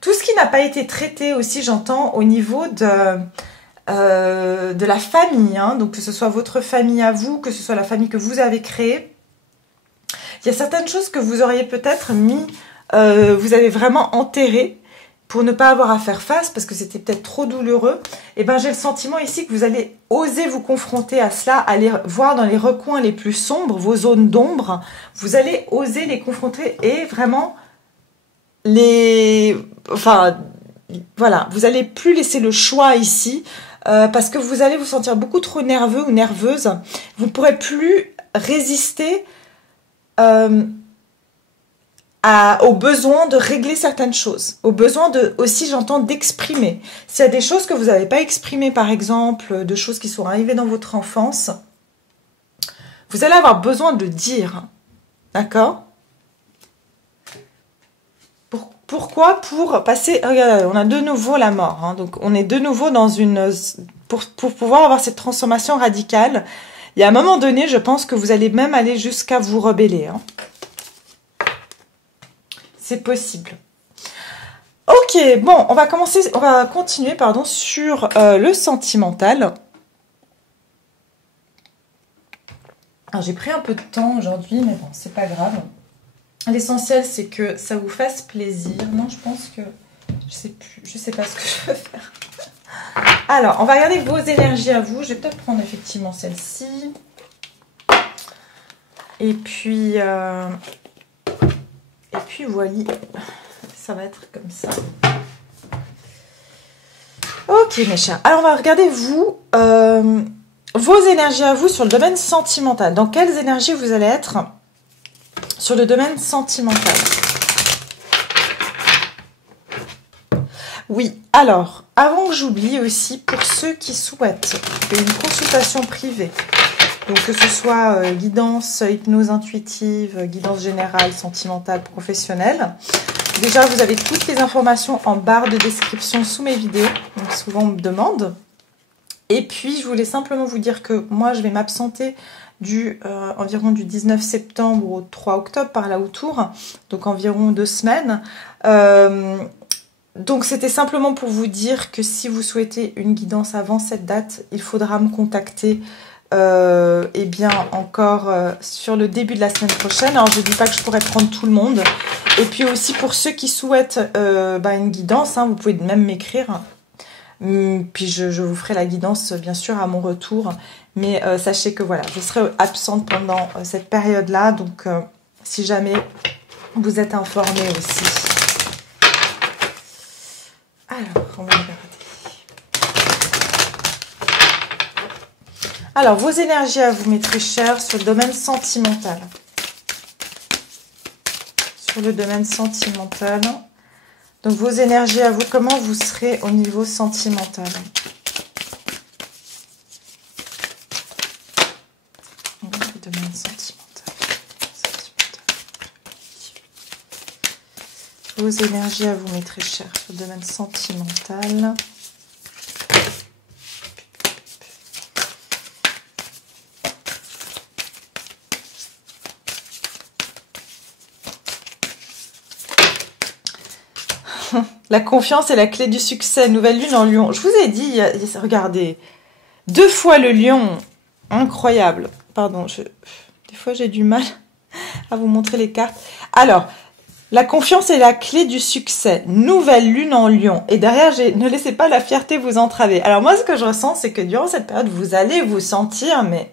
Tout ce qui n'a pas été traité aussi, j'entends, au niveau de la famille, hein, donc que ce soit votre famille à vous, que ce soit la famille que vous avez créée. Il y a certaines choses que vous auriez peut-être vous avez vraiment enterré pour ne pas avoir à faire face parce que c'était peut-être trop douloureux. Et ben j'ai le sentiment ici que vous allez oser vous confronter à cela, aller voir dans les recoins les plus sombres, vos zones d'ombre. Vous allez oser les confronter et vraiment voilà, vous allez plus laisser le choix ici parce que vous allez vous sentir beaucoup trop nerveux ou nerveuse. Vous ne pourrez plus résister au besoin de régler certaines choses, au besoin aussi, j'entends, d'exprimer. S'il y a des choses que vous n'avez pas exprimées, par exemple, de choses qui sont arrivées dans votre enfance, vous allez avoir besoin de le dire. D'accord? Pourquoi? Pour passer... Regardez, on a de nouveau la mort. Hein, donc, on est de nouveau dans une... Pour pouvoir avoir cette transformation radicale, il y a un moment donné, je pense que vous allez même aller jusqu'à vous rebeller. Hein. C'est possible. Ok, bon, on va continuer, pardon, sur le sentimental. Alors, j'ai pris un peu de temps aujourd'hui, mais bon, c'est pas grave. L'essentiel, c'est que ça vous fasse plaisir. Non, je pense que... Je sais pas ce que je veux faire. Alors, on va regarder vos énergies à vous. Je vais peut-être prendre effectivement celle-ci. Et puis voilà. Ça va être comme ça. Ok, mes chers. Alors, on va regarder vos énergies à vous sur le domaine sentimental. Dans quelles énergies vous allez être sur le domaine sentimental? Oui, alors, avant que j'oublie aussi, pour ceux qui souhaitent une consultation privée Donc que ce soit guidance, hypnose intuitive, guidance générale, sentimentale, professionnelle. Déjà, vous avez toutes les informations en barre de description sous mes vidéos. Donc souvent, on me demande. Et puis, je voulais simplement vous dire que moi, je vais m'absenter environ du 19 septembre au 3 octobre, par là autour. Donc environ 2 semaines. Donc c'était simplement pour vous dire que si vous souhaitez une guidance avant cette date, il faudra me contacter eh bien encore sur le début de la semaine prochaine. Alors je ne dis pas que je pourrais prendre tout le monde. Et puis aussi pour ceux qui souhaitent une guidance, hein, vous pouvez même m'écrire. Puis je vous ferai la guidance bien sûr à mon retour. Mais sachez que voilà, je serai absente pendant cette période-là. Donc si jamais vous êtes informés aussi. Alors, on va regarder. Alors, vos énergies à vous, mes très chers, sur le domaine sentimental. Sur le domaine sentimental. Donc, vos énergies à vous, comment vous serez au niveau sentimental? Le domaine sentimental. Vos énergies à vous, mes très chers, sur le domaine sentimental. La confiance est la clé du succès. Nouvelle lune en lion. Je vous ai dit, regardez, 2 fois le lion. Incroyable. Pardon, des fois j'ai du mal à vous montrer les cartes. Alors, la confiance est la clé du succès. Nouvelle lune en lion. Et derrière, ne laissez pas la fierté vous entraver. Alors moi, ce que je ressens, c'est que durant cette période, vous allez vous sentir, mais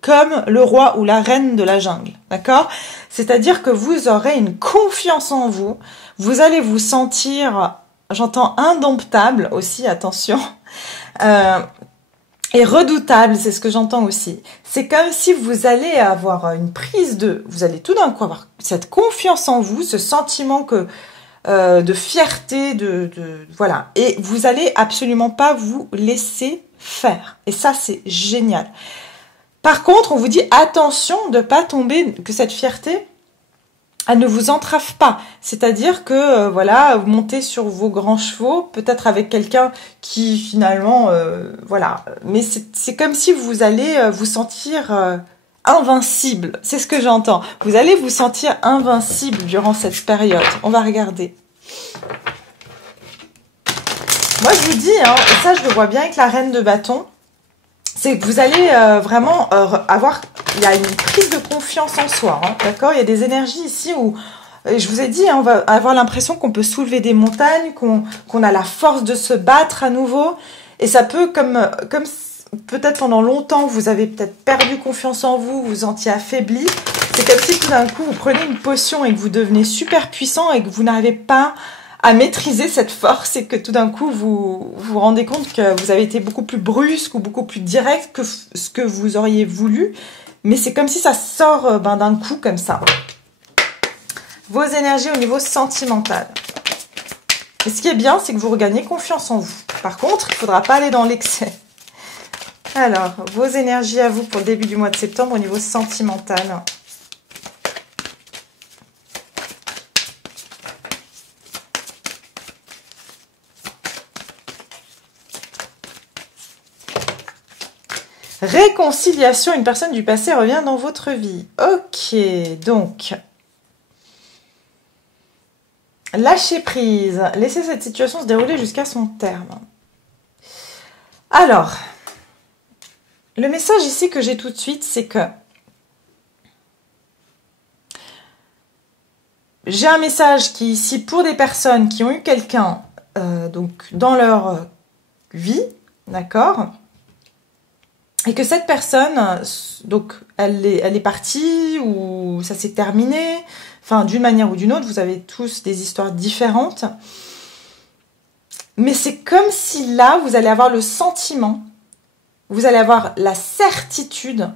comme le roi ou la reine de la jungle. D'accord? C'est-à-dire que vous aurez une confiance en vous. Vous allez vous sentir, j'entends indomptable aussi, attention, et redoutable, c'est ce que j'entends aussi. C'est comme si vous allez avoir une prise vous allez tout d'un coup avoir cette confiance en vous, ce sentiment de fierté, voilà. Et vous allez absolument pas vous laisser faire. Et ça, c'est génial. Par contre, on vous dit attention de ne pas tomber, que cette fierté, elle ne vous entrave pas. C'est-à-dire que, voilà, vous montez sur vos grands chevaux, peut-être avec quelqu'un qui, finalement, voilà. Mais c'est comme si vous allez vous sentir invincible. C'est ce que j'entends. Vous allez vous sentir invincible durant cette période. On va regarder. Moi, je vous dis, hein, et ça, je le vois bien avec la reine de bâton, c'est que vous allez vraiment avoir... Il y a une prise de confiance en soi, hein, d'accord? Il y a des énergies ici où, je vous ai dit, hein, on va avoir l'impression qu'on peut soulever des montagnes, qu'on a la force de se battre à nouveau. Et ça peut, comme peut-être pendant longtemps, vous avez peut-être perdu confiance en vous, vous vous sentiez affaibli. C'est comme si tout d'un coup, vous prenez une potion et que vous devenez super puissant et que vous n'arrivez pas à maîtriser cette force et que tout d'un coup, vous vous rendez compte que vous avez été beaucoup plus brusque ou beaucoup plus direct que ce que vous auriez voulu. Mais c'est comme si ça sort d'un coup comme ça. Vos énergies au niveau sentimental. Et ce qui est bien, c'est que vous regagnez confiance en vous. Par contre, il ne faudra pas aller dans l'excès. Alors, vos énergies à vous pour le début du mois de septembre au niveau sentimental. Réconciliation, une personne du passé revient dans votre vie. Ok, donc, lâcher prise, laissez cette situation se dérouler jusqu'à son terme. Alors, le message ici que j'ai tout de suite, c'est que j'ai un message qui ici pour des personnes qui ont eu quelqu'un donc dans leur vie, d'accord ? Et que cette personne, donc, elle est partie ou ça s'est terminé. Enfin, d'une manière ou d'une autre, vous avez tous des histoires différentes. Mais c'est comme si là, vous allez avoir le sentiment, vous allez avoir la certitude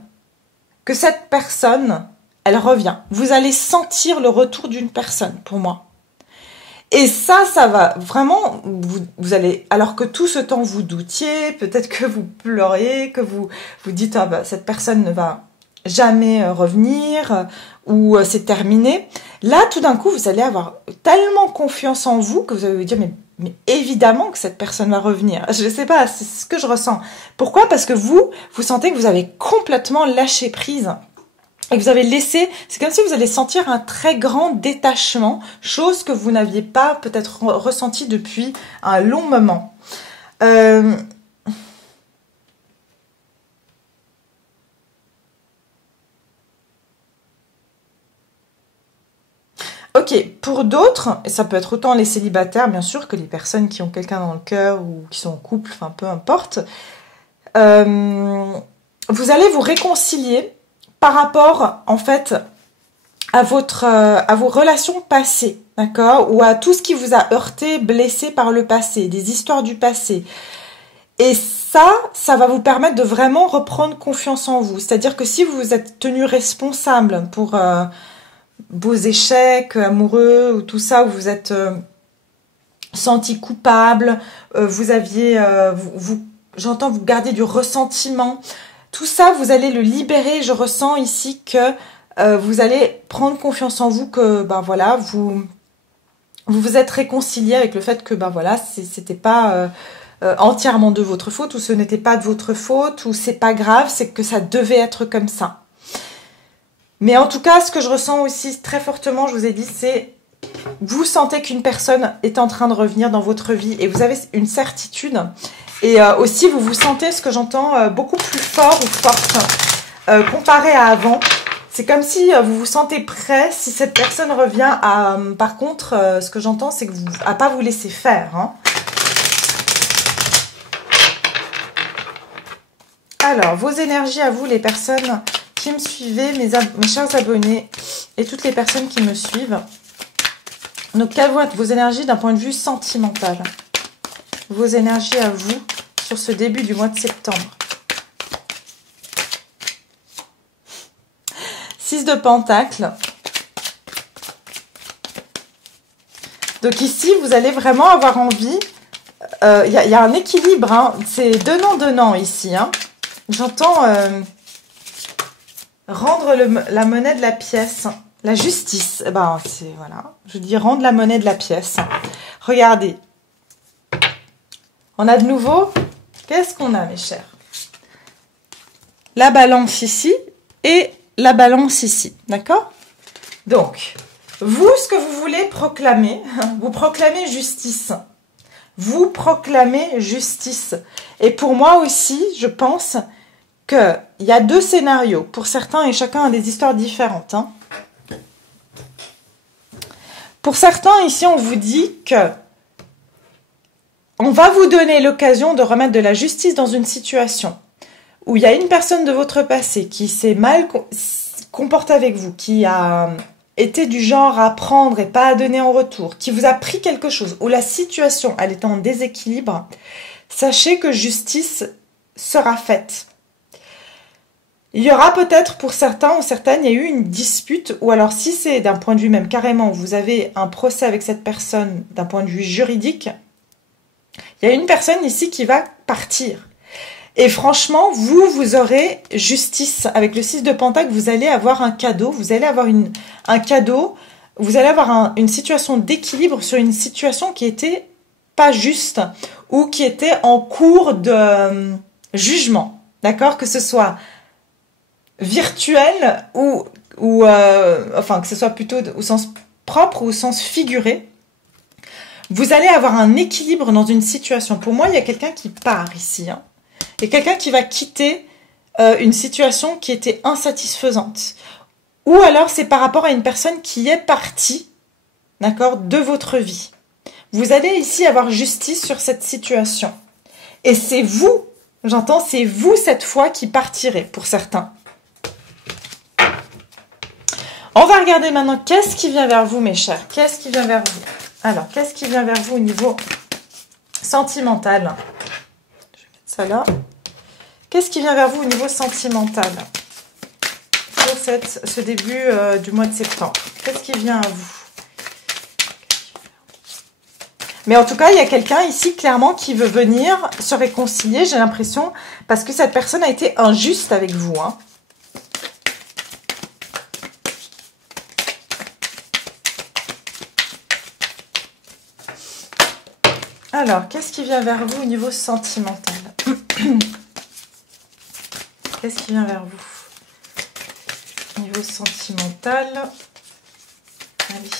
que cette personne, elle revient. Vous allez sentir le retour d'une personne, pour moi. Et ça va vraiment, vous allez, alors que tout ce temps vous doutiez, peut-être que vous pleuriez, que vous dites, ah bah, cette personne ne va jamais revenir, ou c'est terminé. Là, tout d'un coup, vous allez avoir tellement confiance en vous que vous allez vous dire, mais évidemment que cette personne va revenir. Je ne sais pas, c'est ce que je ressens. Pourquoi? Parce que vous sentez que vous avez complètement lâché prise. Et que vous avez laissé, c'est comme si vous allez sentir un très grand détachement, chose que vous n'aviez pas peut-être ressenti depuis un long moment. Ok, pour d'autres, et ça peut être autant les célibataires, bien sûr, que les personnes qui ont quelqu'un dans le cœur ou qui sont en couple, enfin peu importe, vous allez vous réconcilier par rapport, en fait, à vos relations passées, d'accord, ou à tout ce qui vous a heurté, blessé par le passé, des histoires du passé. Et ça va vous permettre de vraiment reprendre confiance en vous. C'est-à-dire que si vous vous êtes tenu responsable pour vos échecs amoureux ou tout ça, où vous êtes senti coupable, vous aviez, j'entends, vous gardiez du ressentiment. Tout ça, vous allez le libérer. Je ressens ici que vous allez prendre confiance en vous, que ben voilà, vous vous êtes réconcilié avec le fait que ben voilà, c'était pas entièrement de votre faute, ou ce n'était pas de votre faute, ou c'est pas grave, c'est que ça devait être comme ça. Mais en tout cas, ce que je ressens aussi très fortement, je vous ai dit, c'est vous sentez qu'une personne est en train de revenir dans votre vie et vous avez une certitude. Et aussi, vous vous sentez, ce que j'entends, beaucoup plus fort ou forte comparé à avant. C'est comme si vous vous sentez prêt si cette personne revient à... par contre, ce que j'entends, c'est que à pas vous laisser faire. Hein. Alors, vos énergies à vous, les personnes qui me suivez, mes chers abonnés et toutes les personnes qui me suivent. Donc, quelles vont être vos énergies d'un point de vue sentimental? Vos énergies à vous sur ce début du mois de septembre. 6 de Pentacles. Donc ici, vous allez vraiment avoir envie. Il y a un équilibre. Hein, c'est donnant ici. Hein. J'entends rendre la monnaie de la pièce. La justice. Ben, c'est voilà. Je dis rendre la monnaie de la pièce. Regardez. On a de nouveau. Qu'est-ce qu'on a, mes chers? La balance ici et la balance ici. D'accord? Donc, vous, ce que vous voulez proclamer, vous proclamez justice. Vous proclamez justice. Et pour moi aussi, je pense qu'il y a deux scénarios. Pour certains, et chacun a des histoires différentes. Hein. Pour certains, ici, on vous dit que on va vous donner l'occasion de remettre de la justice dans une situation où il y a une personne de votre passé qui s'est mal comportée avec vous, qui a été du genre à prendre et pas à donner en retour, qui vous a pris quelque chose, où la situation, elle est en déséquilibre, sachez que justice sera faite. Il y aura peut-être pour certains ou certaines, il y a eu une dispute, ou alors si c'est d'un point de vue même carrément, vous avez un procès avec cette personne d'un point de vue juridique, il y a une personne ici qui va partir. Et franchement, vous aurez justice. Avec le 6 de Pentacle, vous allez avoir un cadeau. Vous allez avoir un cadeau. Vous allez avoir une situation d'équilibre sur une situation qui était pas juste ou qui était en cours de jugement. D'accord? Que ce soit virtuel ou enfin, que ce soit plutôt au sens propre ou au sens figuré. Vous allez avoir un équilibre dans une situation. Pour moi, il y a quelqu'un qui part ici. Hein. Il y a quelqu'un qui va quitter une situation qui était insatisfaisante. Ou alors, c'est par rapport à une personne qui est partie, d'accord, de votre vie. Vous allez ici avoir justice sur cette situation. Et c'est vous, j'entends, c'est vous cette fois qui partirez pour certains. On va regarder maintenant qu'est-ce qui vient vers vous, mes chers. Qu'est-ce qui vient vers vous? Alors, qu'est-ce qui vient vers vous au niveau sentimental? Je vais mettre ça là. Qu'est-ce qui vient vers vous au niveau sentimental pour ce début du mois de septembre? Qu'est-ce qui vient à vous? Mais en tout cas, il y a quelqu'un ici, clairement, qui veut venir se réconcilier, j'ai l'impression, parce que cette personne a été injuste avec vous, hein. Alors, qu'est-ce qui vient vers vous au niveau sentimental? Qu'est-ce qui vient vers vous? Au niveau sentimental. Allez.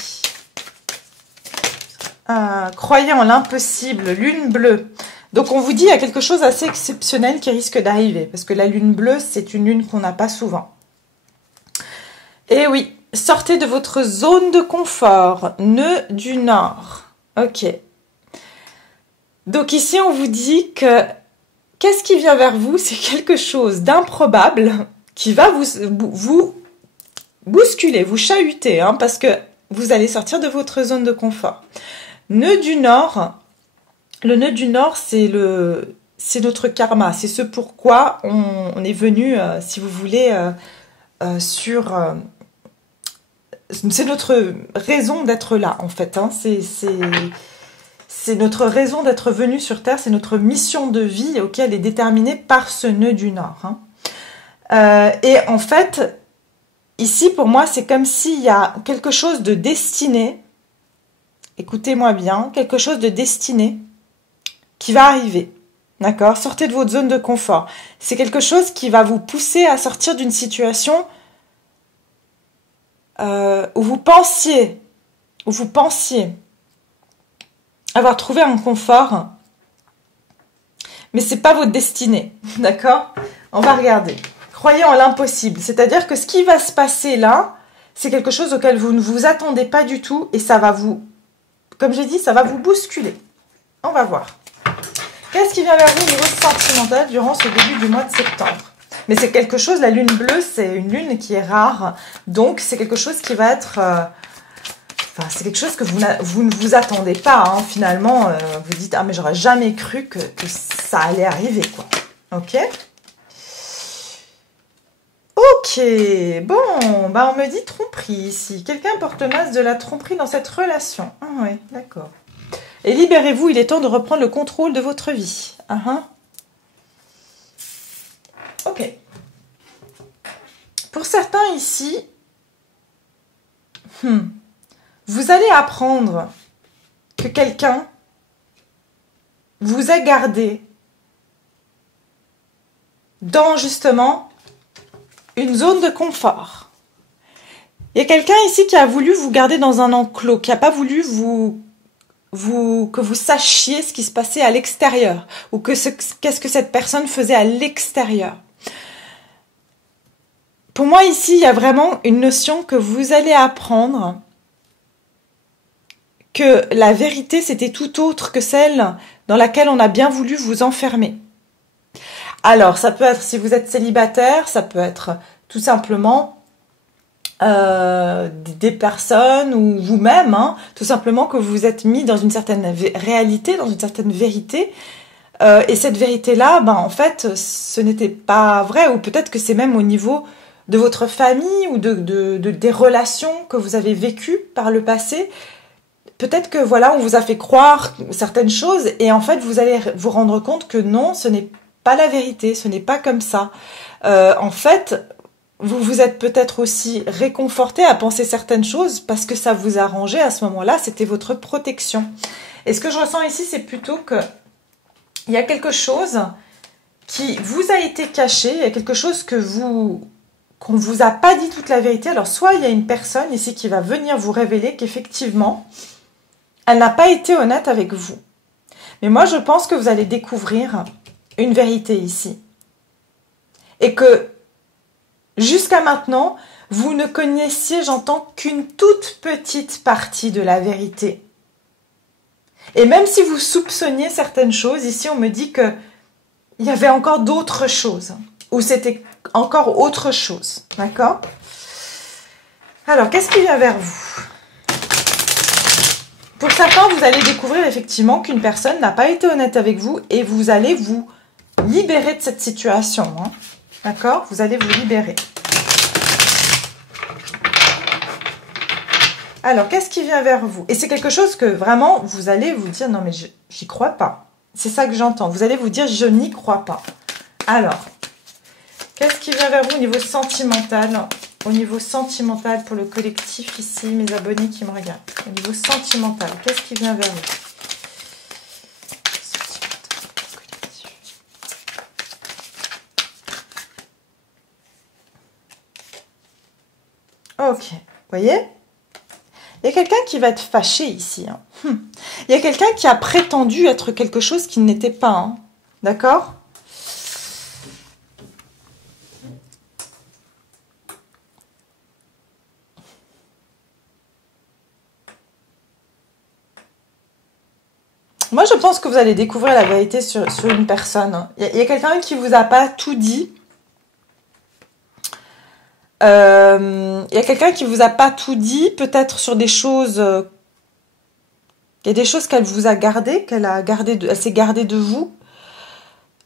Ah, croyez en l'impossible, lune bleue. Donc, on vous dit, il y a quelque chose d'assez exceptionnel qui risque d'arriver. Parce que la lune bleue, c'est une lune qu'on n'a pas souvent. Et oui, sortez de votre zone de confort. Nœud du Nord. Ok. Donc ici, on vous dit que qu'est-ce qui vient vers vous? C'est quelque chose d'improbable qui va vous bousculer, vous chahuter, hein, parce que vous allez sortir de votre zone de confort. Nœud du Nord, le nœud du Nord, c'est notre karma, c'est ce pourquoi on est venu, si vous voulez, c'est notre raison d'être là, en fait, hein, c'est notre raison d'être venu sur Terre, c'est notre mission de vie auquel est déterminée par ce nœud du Nord. Hein. Et en fait, ici, pour moi, c'est comme s'il y a quelque chose de destiné, écoutez-moi bien, quelque chose de destiné qui va arriver. D'accord? Sortez de votre zone de confort. C'est quelque chose qui va vous pousser à sortir d'une situation où vous pensiez avoir trouvé un confort, mais c'est pas votre destinée, d'accord? On va regarder. Croyez en l'impossible, c'est-à-dire que ce qui va se passer là, c'est quelque chose auquel vous ne vous attendez pas du tout et ça va vous, comme j'ai dit, ça va vous bousculer. On va voir. Qu'est-ce qui vient vers vous au niveau sentimental durant ce début du mois de septembre? Mais c'est quelque chose, la lune bleue, c'est une lune qui est rare, donc c'est quelque chose qui va être... Enfin, c'est quelque chose que vous ne vous attendez pas, hein, finalement. Vous dites, ah mais j'aurais jamais cru que ça allait arriver, quoi. Ok? Ok, bon, bah on me dit tromperie ici. Quelqu'un porte masse de la tromperie dans cette relation. Ah oui, d'accord. Et libérez-vous, il est temps de reprendre le contrôle de votre vie. Ok. Pour certains ici... vous allez apprendre que quelqu'un vous a gardé dans justement une zone de confort. Il y a quelqu'un ici qui a voulu vous garder dans un enclos, qui n'a pas voulu que vous sachiez ce qui se passait à l'extérieur ou qu'est-ce que cette personne faisait à l'extérieur. Pour moi ici, il y a vraiment une notion que vous allez apprendre que la vérité, c'était tout autre que celle dans laquelle on a bien voulu vous enfermer. Alors, ça peut être, si vous êtes célibataire, ça peut être tout simplement des personnes ou vous-même, hein, tout simplement que vous vous êtes mis dans une certaine réalité, dans une certaine vérité, et cette vérité-là, en fait, ce n'était pas vrai, ou peut-être que c'est même au niveau de votre famille ou des relations que vous avez vécues par le passé. Peut-être que voilà, on vous a fait croire certaines choses et en fait, vous allez vous rendre compte que non, ce n'est pas la vérité, ce n'est pas comme ça. En fait, vous vous êtes peut-être aussi réconforté à penser certaines choses parce que ça vous arrangeait à ce moment-là, c'était votre protection. Et ce que je ressens ici, c'est plutôt que il y a quelque chose qui vous a été caché, il y a quelque chose qu'on vous a pas dit toute la vérité. Alors, soit il y a une personne ici qui va venir vous révéler qu'effectivement, elle n'a pas été honnête avec vous. Mais moi, je pense que vous allez découvrir une vérité ici. Et que, jusqu'à maintenant, vous ne connaissiez, j'entends, qu'une toute petite partie de la vérité. Et même si vous soupçonniez certaines choses, ici, on me dit qu'il y avait encore d'autres choses. Ou c'était encore autre chose. D'accord? Alors, qu'est-ce qui vient vers vous? Pour certains, vous allez découvrir effectivement qu'une personne n'a pas été honnête avec vous et vous allez vous libérer de cette situation. Hein. D'accord? Vous allez vous libérer. Alors, qu'est-ce qui vient vers vous? Et c'est quelque chose que vraiment, vous allez vous dire, non mais j'y crois pas. C'est ça que j'entends. Vous allez vous dire, je n'y crois pas. Alors, qu'est-ce qui vient vers vous au niveau sentimental? Au niveau sentimental pour le collectif ici, mes abonnés qui me regardent. Au niveau sentimental, qu'est-ce qui vient vers vous? Ok, vous voyez? Il y a quelqu'un qui va être fâché ici. Hein. Il y a quelqu'un qui a prétendu être quelque chose qu'il n'était pas. Hein. D'accord? Moi, je pense que vous allez découvrir la vérité sur une personne. Il y a quelqu'un qui vous a pas tout dit. Il y a quelqu'un qui vous a pas tout dit, peut-être sur des choses. Il y a des choses qu'elle vous a gardées, elle s'est gardée de vous.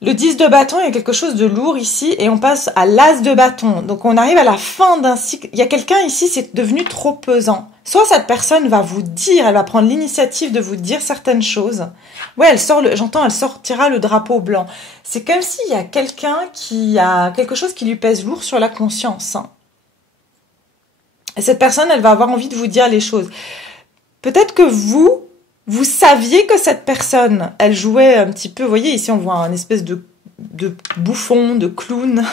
Le 10 de bâton, il y a quelque chose de lourd ici, et on passe à l'as de bâton. Donc on arrive à la fin d'un cycle. Il y a quelqu'un ici, c'est devenu trop pesant. Soit cette personne va vous dire, elle va prendre l'initiative de vous dire certaines choses. Ouais, j'entends, elle sortira le drapeau blanc. C'est comme s'il y a quelqu'un qui a quelque chose qui lui pèse lourd sur la conscience. Et cette personne, elle va avoir envie de vous dire les choses. Peut-être que vous saviez que cette personne, elle jouait un petit peu, vous voyez, ici on voit un espèce de bouffon, de clown,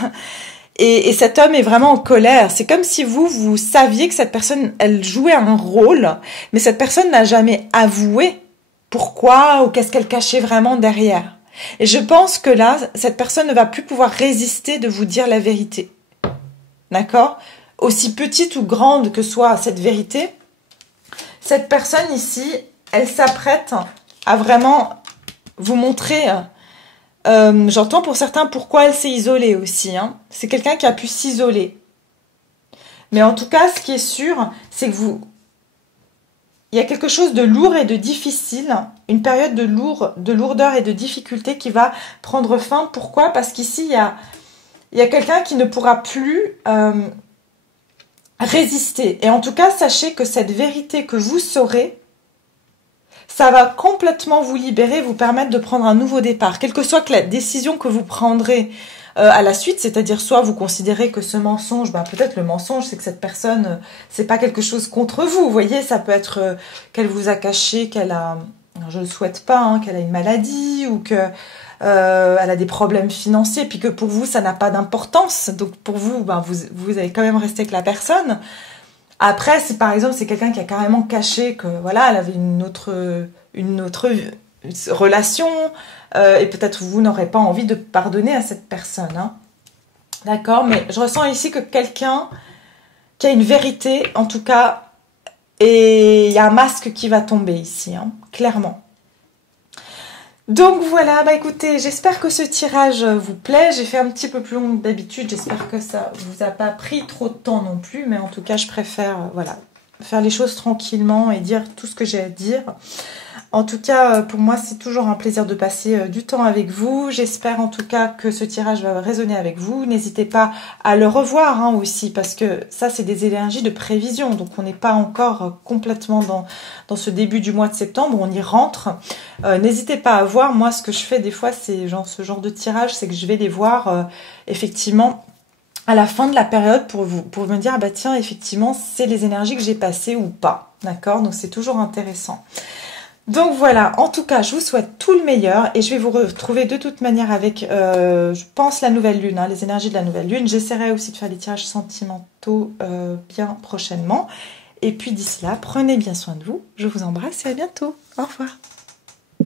et cet homme est vraiment en colère. C'est comme si vous saviez que cette personne, elle jouait un rôle, mais cette personne n'a jamais avoué pourquoi ou qu'est-ce qu'elle cachait vraiment derrière. Et je pense que là, cette personne ne va plus pouvoir résister de vous dire la vérité. D'accord? Aussi petite ou grande que soit cette vérité, cette personne ici, elle s'apprête à vraiment vous montrer, j'entends pour certains pourquoi elle s'est isolée aussi. Hein. C'est quelqu'un qui a pu s'isoler. Mais en tout cas, ce qui est sûr, c'est que il y a quelque chose de lourd et de difficile, une période de lourdeur et de difficulté qui va prendre fin. Pourquoi? Parce qu'ici, il y a quelqu'un qui ne pourra plus résister. Et en tout cas, sachez que cette vérité que vous saurez, ça va complètement vous libérer, vous permettre de prendre un nouveau départ. Quelle que soit la décision que vous prendrez à la suite, c'est-à-dire soit vous considérez que ce mensonge, peut-être le mensonge, c'est que cette personne, c'est pas quelque chose contre vous. Vous voyez, ça peut être qu'elle vous a caché, je le souhaite pas, hein, qu'elle a une maladie ou que elle a des problèmes financiers, puis que pour vous, ça n'a pas d'importance. Donc pour vous, vous allez quand même rester avec la personne. Après, si par exemple c'est quelqu'un qui a carrément caché que voilà, elle avait une autre relation, et peut-être vous n'aurez pas envie de pardonner à cette personne. Hein. D'accord? Mais je ressens ici que quelqu'un qui a une vérité, en tout cas, et il y a un masque qui va tomber ici, hein, clairement. Donc voilà, écoutez, j'espère que ce tirage vous plaît. J'ai fait un petit peu plus long que d'habitude. J'espère que ça vous a pas pris trop de temps non plus. Mais en tout cas, je préfère faire les choses tranquillement et dire tout ce que j'ai à dire. En tout cas, pour moi, c'est toujours un plaisir de passer du temps avec vous. J'espère en tout cas que ce tirage va résonner avec vous. N'hésitez pas à le revoir aussi, parce que ça, c'est des énergies de prévision. Donc, on n'est pas encore complètement dans ce début du mois de septembre. On y rentre. N'hésitez pas à voir. Moi, ce que je fais des fois, c'est ce genre de tirage, c'est que je vais les voir effectivement à la fin de la période pour me dire, tiens, effectivement, c'est les énergies que j'ai passées ou pas. D'accord? Donc, c'est toujours intéressant. Donc voilà, en tout cas, je vous souhaite tout le meilleur et je vais vous retrouver de toute manière avec, je pense, la nouvelle lune, hein, les énergies de la nouvelle lune. J'essaierai aussi de faire des tirages sentimentaux bien prochainement. Et puis d'ici là, prenez bien soin de vous. Je vous embrasse et à bientôt. Au revoir.